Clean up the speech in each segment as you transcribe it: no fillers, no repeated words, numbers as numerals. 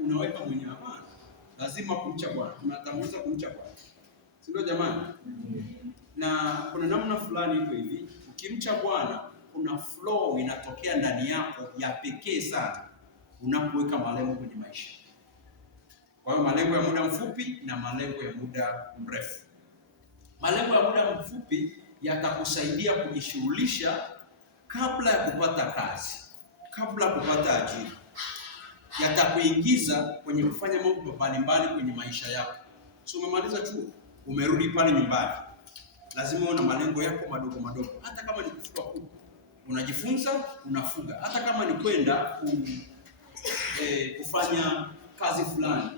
unaweka mwenye amani, lazima kumcha Bwana. Tunatanguliza kumcha Bwana, si ndio jamani? Na kuna namna fulani iko hivi, ukimcha Bwana kuna flow inatokea ndani yako ya pekee sana unapoweka malengo kwenye maisha. Kwa hiyo malengo ya muda mfupi na malengo ya muda mrefu. Malengo ya muda mfupi yatakusaidia kujishughulisha kabla ya kupata kazi, kabla ya kupata ajira. Yatakuingiza kwenye kufanya mambo mbalimbali kwenye maisha yako. So umemaliza chuo, umerudi pale nyumbani, lazima uwe na malengo yako madogo madogo. Hata kama ni kufuga kuku, unajifunza unafuga. Hata kama ni kwenda kufanya kazi fulani,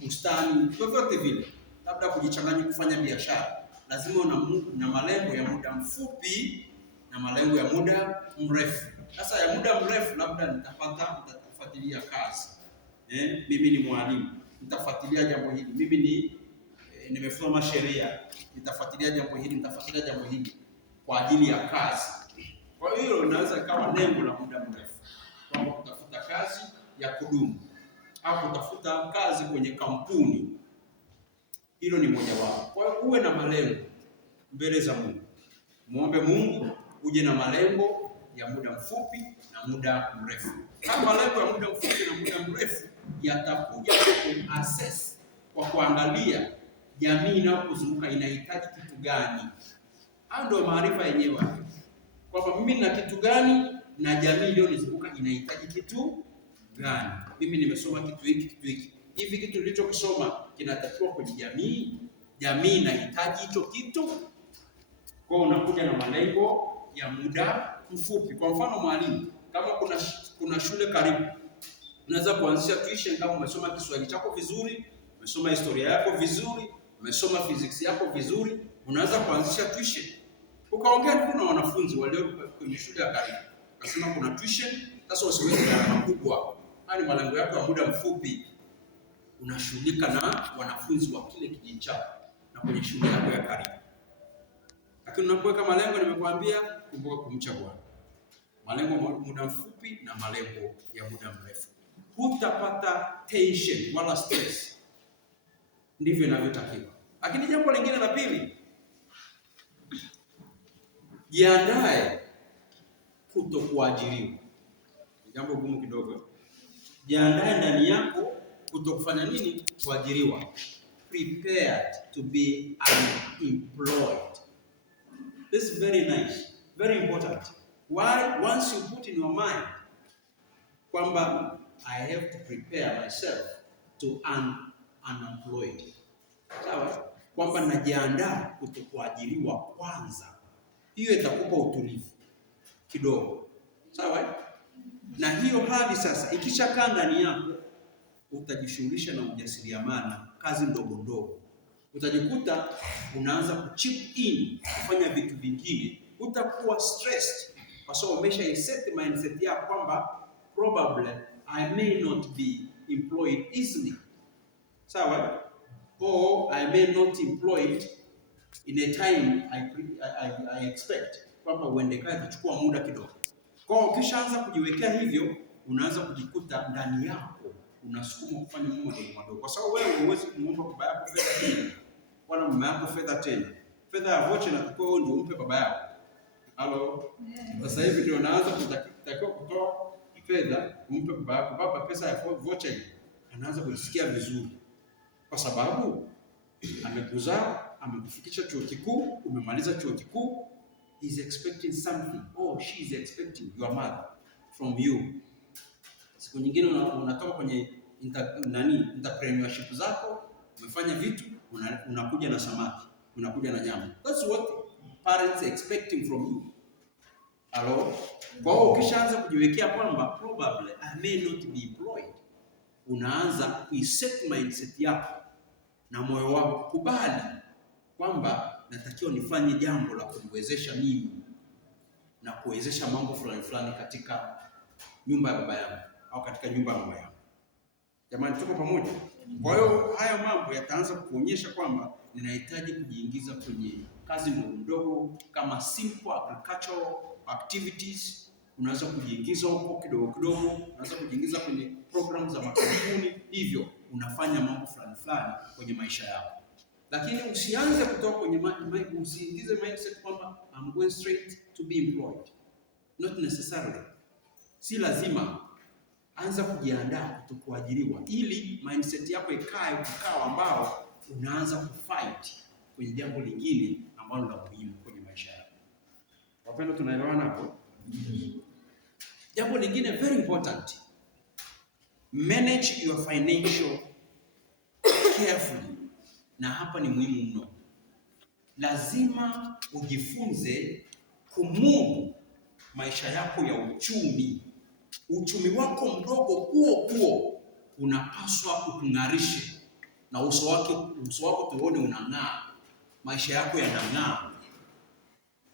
bustani, vyovyote vile, labda kujichanganya kufanya biashara, lazima uwe na malengo ya muda mfupi na malengo ya muda mrefu. Sasa ya muda mrefu, labda nitafuatilia kazi. Mimi ni mwalimu, nitafuatilia jambo hili. Mimi nimesoma sheria, nitafuatilia jambo hili, nitafuatilia jambo hili kwa ajili ya kazi. Kwa hiyo unaweza ikawa lengo la muda mrefu, kwamba kutafuta kazi ya kudumu au kutafuta kazi kwenye kampuni. Hilo ni moja wapo. Kwa hiyo uwe na malengo mbele za Mungu. Muombe Mungu uje na malengo ya muda mfupi na muda mrefu. Kama malengo ya muda mfupi na muda mrefu yatakuja kwa assess, kwa kuangalia jamii inayokuzunguka inahitaji kitu gani. Hayo ndio maarifa yenyewe, kwamba mimi nina kitu gani na jamii iliyonizunguka inahitaji kitu gani. Mimi nimesoma kitu hiki, hivi kitu nilichokisoma kinatakiwa kwenye jamii, jamii inahitaji hicho kitu. Kwa hiyo unakuja na malengo ya muda mfupi. Kwa mfano mwalimu, kama kuna shule karibu, unaweza kuanzisha tuition. Kama umesoma Kiswahili chako vizuri, umesoma historia yako vizuri, umesoma physics yako vizuri, unaweza kuanzisha tuition. Ukaongea na wanafunzi walio kwenye shule ya karibu, ukasema kuna tuition. Sasa usiweke gharama kubwa. Haya ni malengo yako ya muda mfupi. Unashughulika na wanafunzi wa kile kijiji chako na kwenye shule yako ya karibu. Lakini unapoweka malengo, nimekuambia, kumbuka kumcha Bwana. Malengo muda mfupi na malengo ya muda mrefu. Hutapata tension wala stress. Ndivyo inavyotakiwa. Lakini jambo lingine la pili, jiandae kutokuajiriwa. Jambo gumu kidogo. Jiandae ndani yako kutokufanya nini? Kuajiriwa. Prepared to be unemployed. This is very nice, very important. Why? Once you put in your mind kwamba I have to prepare myself to unemployed. Sawa? Kwamba najiandaa kutokuajiriwa kwanza. Hiyo itakupa utulivu kidogo. Sawa? Na hiyo hali sasa ikishakaa ndani yako, utajishughulisha na ujasiriamali, kazi ndogo ndogo. Utajikuta unaanza kuchip in kufanya vitu vingine. Utakuwa stressed kwa sababu umesha set mindset ya kwamba probably I may not be employed easily. Sawa? Or I may not employed in a time I expect. Kwamba uende kazi kuchukua muda kidogo. Kwa hiyo ukishaanza kujiwekea hivyo, unaanza kujikuta ndani yako unasukuma kufanya mambo madogo. Kwa sababu wewe huwezi kumuomba baba yako fedha tena, wala mama yako fedha tena. Fedha ya vocha inatakiwa wewe ndio umpe baba yako. Halo? Sasa hivi ndio unaanza kutakiwa kutoa fedha umpe baba yako. Baba, pesa ya vocha hii, anaanza kujisikia vizuri. Kwa sababu amekuzaa, amekufikisha chuo kikuu, umemaliza chuo kikuu, is expecting something, or she is expecting, your mother, from you. Siku nyingine unatoka kwenye entrepreneurship zako, umefanya vitu, unakuja na samaki, unakuja na nyama. That's what parents expecting from you. Hello? Kwa hiyo ukishaanza kujiwekea kwamba probably I may not be employed, unaanza kuiset mindset yako na moyo wako kubali kwamba natakiwa nifanye jambo la kuniwezesha mimi na kuwezesha mambo fulani fulani katika nyumba ya baba yangu au katika nyumba ya mama yangu. Jamani, tuko pamoja? Kwa hiyo haya mambo yataanza kuonyesha kwamba ninahitaji kujiingiza kwenye kazi ndogo ndogo kama simple agricultural activities. Unaweza kujiingiza huko kidogo kidogo, unaweza kujiingiza kwenye programu za makampuni, hivyo unafanya mambo fulani fulani kwenye maisha yako. Lakini usianze kutoka kwenye usiingize mindset kwamba I'm going straight to be employed. Not necessarily. Si lazima. Anza kujiandaa kutokuajiriwa ili mindset yako ikae ukao ambao unaanza kufight kwenye jambo lingine ambalo la muhimu kwenye maisha yako. Wapendwa, tunaelewana hapo? Jambo lingine very important. Manage your financial carefully. Na hapa ni muhimu mno. Lazima ujifunze kumudu maisha yako ya uchumi. Uchumi wako mdogo huo unapaswa ukung'arishe, na uso wako tuone unang'aa, maisha yako yanang'aa.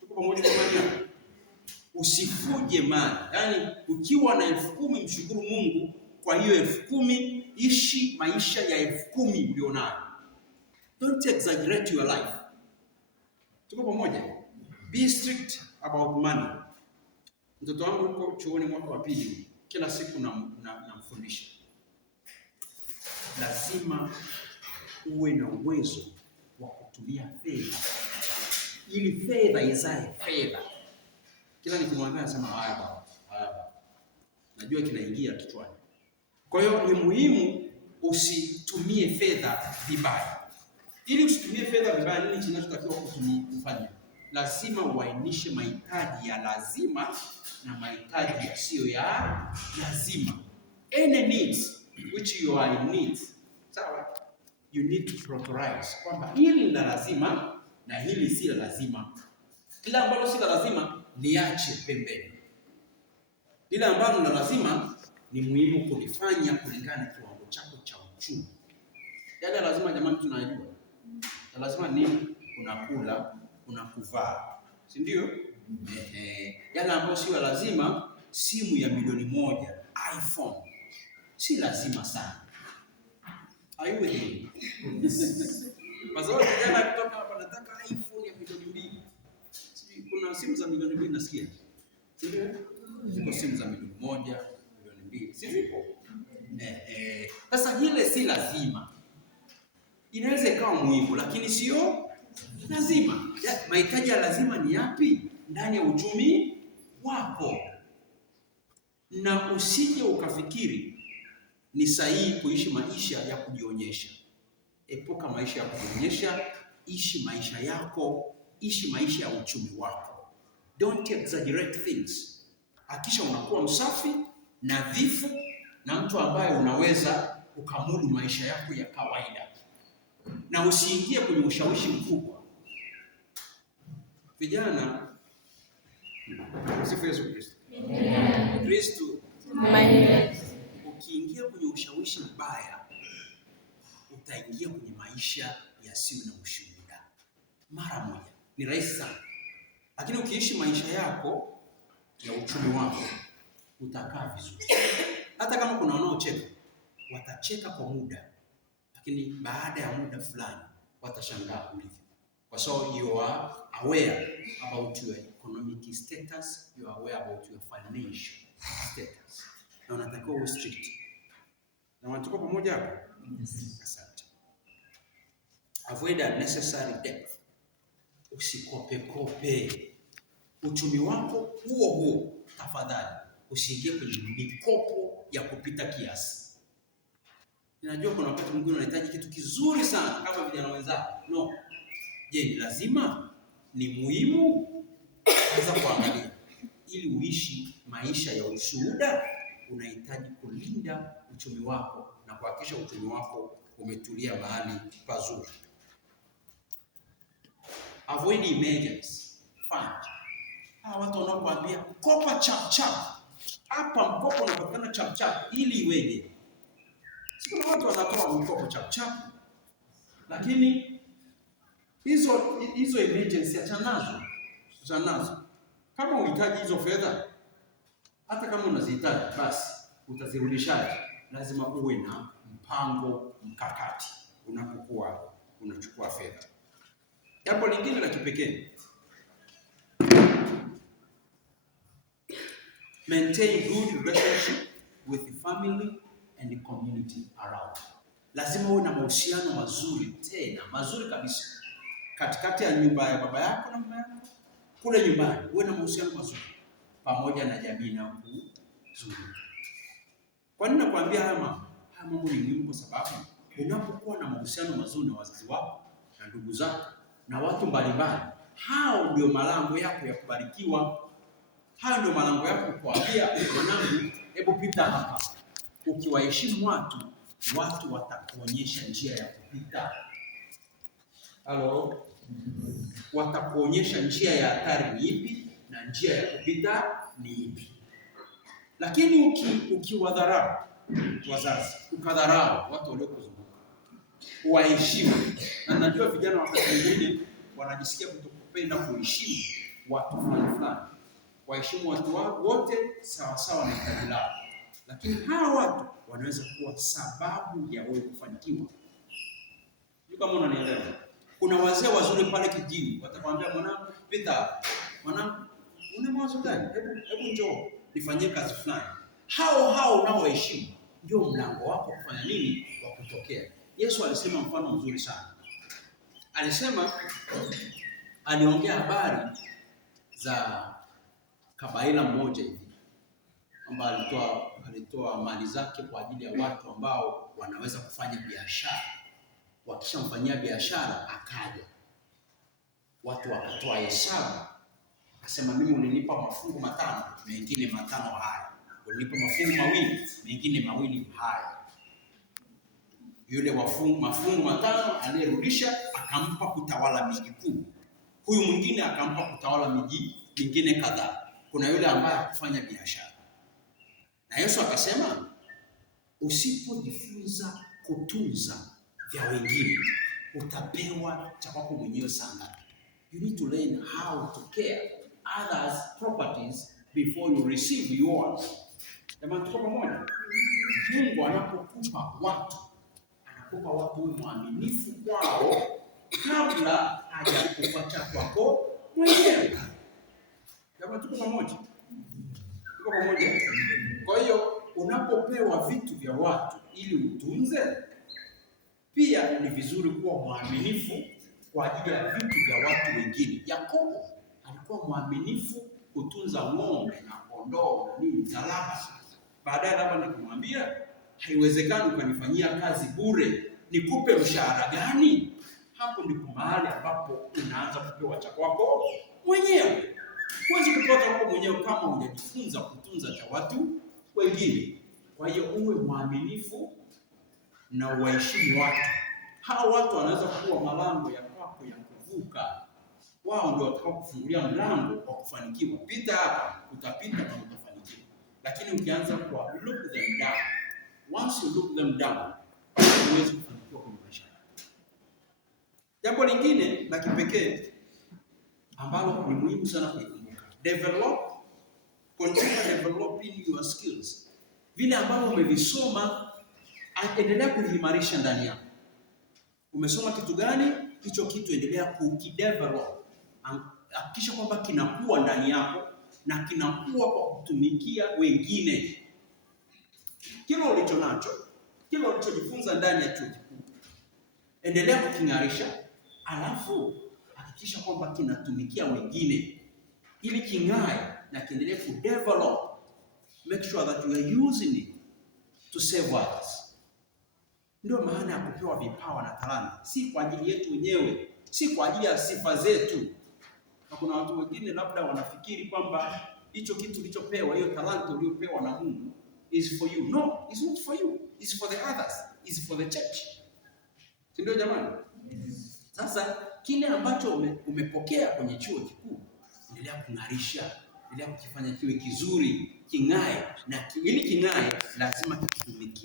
Tuko pamoja jamani? Usifuje mali. Yaani ukiwa na 10,000 mshukuru Mungu kwa hiyo 10,000, ishi maisha ya 10,000 ulionayo. Don't exaggerate your life. Tuko pamoja? Be strict about money. Mtoto wangu yuko chuoni mwaka wa pili, kila siku namfundisha. Lazima uwe na uwezo wa kutumia fedha ili fedha izae fedha. Kila nikimwambia anasema haya baba. Najua kinaingia kichwani. Kwa hiyo ni muhimu usitumie fedha vibaya. Ili usitumie fedha vibaya, nini kinachotakiwa kufanya? Lazima uainishe mahitaji ya lazima na mahitaji yasiyo ya lazima. Any needs which you are in need, sawa, you need to prioritize kwamba hili ni la lazima na hili si la lazima. Kila ambalo si la lazima liache pembeni. Lile ambalo ni la lazima ni muhimu kulifanya kulingana na kiwango chako cha uchumi. Yale lazima jamani tunajua. Lazima nini? Unakula, unakuvaa. Si ndio? Yale ambayo sio lazima, simu ya milioni 1, iPhone. Si lazima sana. Are you with me? Mazao kijana kutoka hapa nataka iPhone ya milioni 2. Kuna simu za milioni 2 nasikia. Si ndio? Ziko simu za milioni 1, milioni 2. Si zipo? Sasa hile si lazima. Inaweza ikawa muhimu lakini sio lazima. Mahitaji ya lazima ni yapi ndani ya uchumi wako? Na usije ukafikiri ni sahihi kuishi maisha ya kujionyesha. Epuka maisha ya kujionyesha, ishi maisha yako, ishi maisha ya uchumi wako. Don't exaggerate things. Hakisha unakuwa msafi, nadhifu na mtu ambaye unaweza ukamudu maisha yako ya kawaida. Na usiingie kwenye ushawishi mkubwa. Vijana, sifu Yesu Kristo. Kristo. Ukiingia kwenye ushawishi mbaya, utaingia kwenye maisha yasiyo na ushuhuda. Mara moja. Ni rahisi sana. Lakini ukiishi maisha yako ya uchumi wako, utakaa vizuri. Hata kama kuna wanaocheka, watacheka kwa muda. Lakini baada ya muda fulani watashangaa ulivyo. Kwa sababu you are aware about your economic status, you are aware about your financial status. Na unatakiwa uwe strict. Na wanatuko pamoja hapo? Asante. Avoid unnecessary debt. Usikope. Uchumi wako huo tafadhali usiingie kwenye mikopo ya kupita kiasi. Ninajua kuna wakati mwingine unahitaji kitu kizuri sana kama vijana wenzako. No. Je, ni lazima? Ni muhimu? Anza kuangalia. Ili uishi maisha ya ushuhuda, unahitaji kulinda uchumi wako na kuhakikisha uchumi wako umetulia mahali pazuri. Avoid emergency fund. Watu wanaokuambia kopa chap. Hapa mkopo unapatikana chap ili iweje? Kuna watu wanatoa mkopo chap. Lakini hizo emergency achana nazo. Kama unahitaji hizo fedha, hata kama unazihitaji basi utazirudishaje? Lazima uwe na mpango mkakati unapokuwa unachukua fedha. Jambo lingine la kipekee, maintain good relationship with family and community around. Lazima uwe na mahusiano mazuri, tena mazuri kabisa, katikati ya nyumba ya baba yako na mama yako, kule nyumbani uwe na mahusiano mazuri pamoja na jamii na kuzunguka. Kwa nini nakwambia haya mambo? Haya mambo ni muhimu kwa sababu unapokuwa na mahusiano mazuri na wazazi wako na ndugu zako na watu mbalimbali, hao ndio malango yako ya kubarikiwa. Hao ndio malango yako kuambia, mwanangu, hebu pita hapa. Ukiwaheshimu watu watakuonyesha njia ya kupita. Halo? Watakuonyesha njia ya hatari ni ipi na njia ya kupita ni ipi. Lakini ukiwadharau wazazi, ukadharau watu waliokuzunguka, waheshimu. Na najua vijana wakati mwingine wanajisikia kutokupenda kuheshimu watu fulani. Waheshimu watu wote sawa sawa na hitaji lao. Lakini hawa watu wanaweza kuwa sababu ya wewe kufanikiwa. Kama unanielewa. Kuna wazee wazuri pale kijijini, watakwambia, mwanangu, pita. Mwanangu, una mawazo gani? Hebu njoo nifanyie kazi fulani. Hao unaoheshimu ndio mlango wako kufanya nini? Wa kutokea. Yesu alisema mfano mzuri sana. Alisema, aliongea habari za kabaila mmoja hivi ambaye alitoa mali zake kwa ajili ya watu ambao wanaweza kufanya biashara. Wakishamfanyia biashara akaja, watu wakatoa hesabu, akasema, mimi ulinipa mafungu 5, mengine 5 haya. Ulinipa mafungu 2, mengine 2 haya. Yule mafungu 5 aliyerudisha akampa kutawala miji kuu. Huyu mwingine akampa kutawala miji mingine kadhaa. Kuna yule ambaye hakufanya biashara. Na Yesu akasema, usipojifunza kutunza vya wengine, utapewa cha kwako mwenyewe sana. You need to learn how to care others' properties before you receive yours. Jamani, tuko pamoja? Mungu anapokupa watu, anakupa watu uwe mwaminifu kwao kabla hajakupa cha kwako mwenyewe. Jamani, tuko pamoja? Tuko pamoja? Kwa hiyo unapopewa vitu vya watu ili utunze, pia ni vizuri kuwa mwaminifu kwa ajili ya vitu vya watu wengine. Yakobo alikuwa mwaminifu kutunza ng'ombe na kondoo na nini salama. Baadaye Labani nikamwambia, haiwezekani ukanifanyia kazi bure, nikupe mshahara gani? Hapo ndipo mahali ambapo unaanza kupewa cha kwako mwenyewe. Huwezi kupewa cha kwako mwenyewe kama hujajifunza kutunza cha watu wengine. Kwa hiyo uwe mwaminifu na waheshimu watu. Hao watu wanaweza kuwa malango ya kwako ya kuvuka. Wao ndio watakao kufungulia mlango wa kufanikiwa. Pita hapa, utapita na utafanikiwa. Lakini ukianza kwa look them down, once you look them down, huwezi kufanikiwa kwenye maisha yako. Jambo lingine la kipekee ambalo ni muhimu sana kuikumbuka, continue developing your skills. Vile ambavyo umevisoma, endelea kuviimarisha ndani yako. Umesoma kitu gani? Hicho kitu endelea kukidevelop. Hakikisha kwamba kinakuwa ndani yako na kinakuwa kwa kutumikia wengine. Kile ulicho nacho, kile ulichojifunza ndani ya chuo kikuu, endelea kuking'arisha, alafu hakikisha kwamba kinatumikia wengine ili king'ae na kiendelee kudevelop. Make sure that you are using it to save others. Ndio maana ya kupewa vipawa na talanta, si kwa ajili yetu wenyewe, si kwa ajili ya sifa zetu. Na kuna watu wengine labda wanafikiri kwamba hicho kitu ulichopewa, hiyo talanta uliyopewa na Mungu is for you. No, it's not for you. It's for the others. It's for the church. Si ndio jamani? Sasa kile ambacho umepokea kwenye chuo kikuu, endelea kung'arisha, endelea kukifanya kiwe kizuri, king'ae, na ili king'ae lazima kitumikie